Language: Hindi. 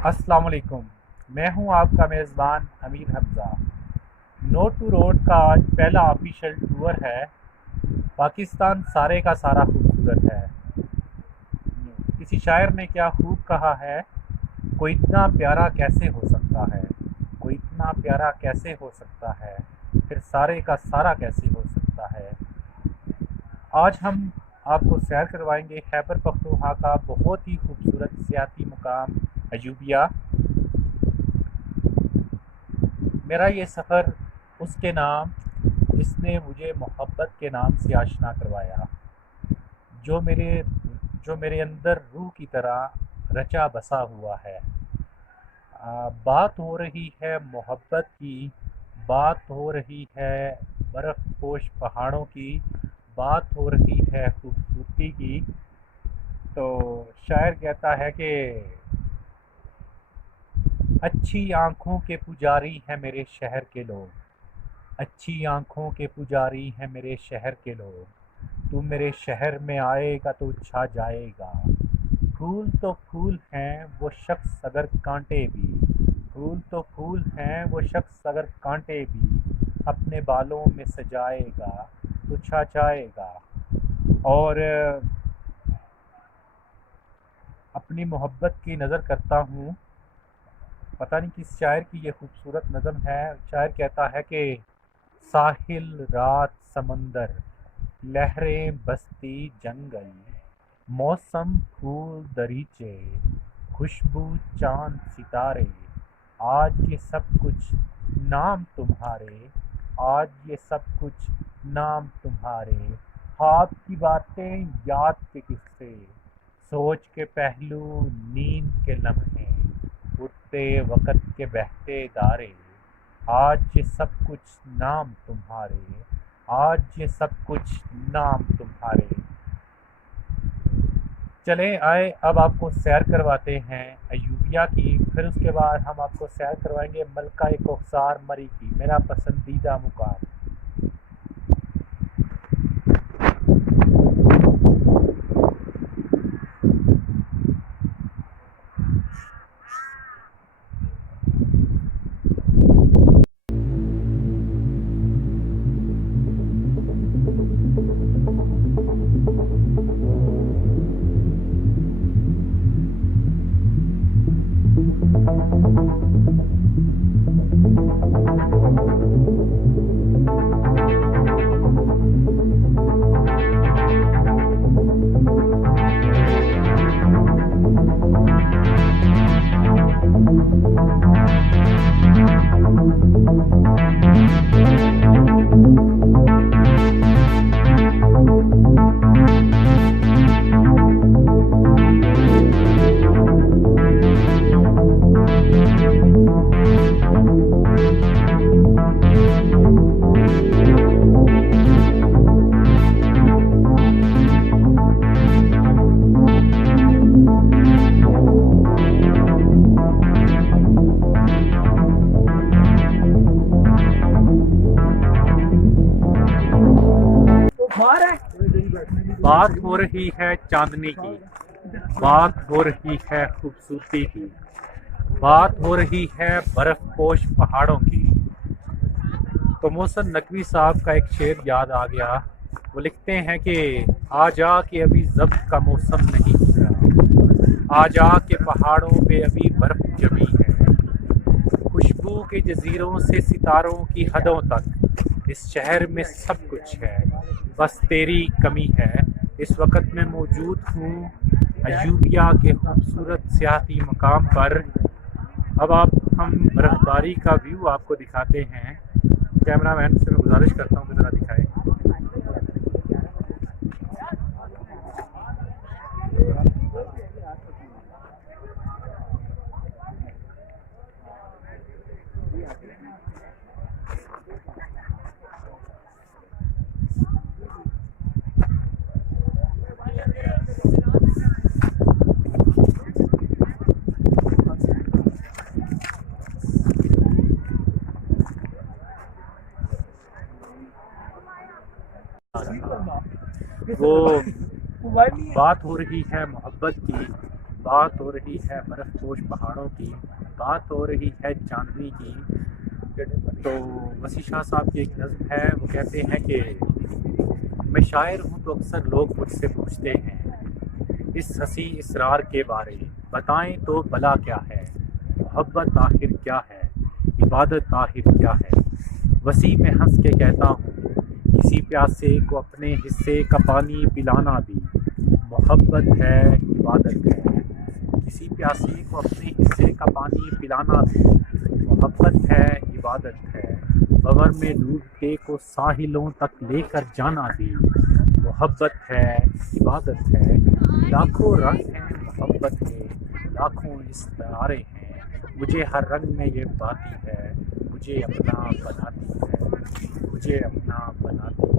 अस्सलाम वालेकुम। मैं हूं आपका मेज़बान Amir Hamza. Note to road का आज पहला ऑफिशियल टूर है। पाकिस्तान सारे का सारा खूबसूरत है। किसी शायर ने क्या खूब कहा है, कोई इतना प्यारा कैसे हो सकता है, कोई इतना प्यारा कैसे हो सकता है, फिर सारे का सारा कैसे हो सकता है। आज हम आपको सैर करवाएंगे खैबर पख्तूनख्वा का बहुत ही खूबसूरत सियाती मुकाम अयूबिया। मेरा ये सफ़र उसके नाम जिसने मुझे मोहब्बत के नाम से आशना करवाया, जो मेरे जो मेरे अंदर रूह की तरह रचा बसा हुआ है। बात हो रही है मोहब्बत की, बात हो रही है बर्फ़ पोश पहाड़ों की, बात हो रही है खूबसूरती की। तो शायर कहता है कि अच्छी आँखों के पुजारी हैं मेरे शहर के लोग, अच्छी आँखों के पुजारी हैं मेरे शहर के लोग। तू मेरे शहर में आएगा तो छा जाएगा। फूल तो फूल हैं वो शख्स अगर कांटे भी, फूल तो फूल हैं वो शख्स अगर कांटे भी अपने बालों में सजाएगा तो छा जाएगा। और अपनी मोहब्बत की नज़र करता हूँ। पता नहीं किस शायर की ये खूबसूरत नज़म है। शायर कहता है कि साहिल रात समंदर, लहरें बस्ती जंगल, मौसम फूल दरीचे, खुशबू चांद सितारे, आज ये सब कुछ नाम तुम्हारे, आज ये सब कुछ नाम तुम्हारे। ख्वाब की बातें याद के किस्से, सोच के पहलू नींद के लम्हे, उठते वक़्त के बहते दारे, आज ये सब कुछ नाम तुम्हारे, आज ये सब कुछ नाम तुम्हारे। चलें आए अब आपको सैर करवाते हैं अयूबिया की। फिर उसके बाद हम आपको सैर करवाएंगे मलका कोकसार मरी की, मेरा पसंदीदा मुकाम। बात हो रही है चांदनी की, बात हो रही है खूबसूरती की, बात हो रही है बर्फ पोश पहाड़ों की। तो मोहसिन नकवी साहब का एक शेर याद आ गया। वो लिखते हैं कि आ जा के अभी ज़ब्त का मौसम नहीं गुजरा, आ जा के पहाड़ों पे अभी बर्फ जमी है, खुशबू के जजीरों से सितारों की हदों तक इस शहर में सब कुछ है, बस तेरी कमी है। इस वक्त मैं मौजूद हूँ अयूबिया के खूबसूरत सियाती मकाम पर। अब आप हम बर्फबारी का व्यू आपको दिखाते हैं। कैमरामैन से मैं गुजारिश करता हूँ कि ज़रा दिखाएं। वो बात हो रही है मोहब्बत की, बात हो रही है बर्फपोश पहाड़ों की, बात हो रही है चांदनी की। तो वसी शाह साहब की एक नज़्म है, वो कहते हैं कि मैं शायर हूँ तो अक्सर लोग मुझसे पूछते हैं इस हंसी इसरार के बारे, बताएं तो भला क्या है, मोहब्बत आखिर क्या है, इबादत आखिर क्या है। वसी में हंस के कहता हूँ किसी प्यासे को अपने हिस्से का पानी पिलाना भी मोहब्बत है, इबादत है। किसी प्यासे को अपने हिस्से का पानी पिलाना भी मोहब्बत है, इबादत है। बवर में डूब के को साहिलों तक लेकर जाना भी मोहब्बत है, इबादत है। लाखों रंग हैं मोहब्बत के, लाखों इस्तारे हैं, मुझे हर रंग में ये बाती है, मुझे अपना बनाती है, मुझे अपना बनाती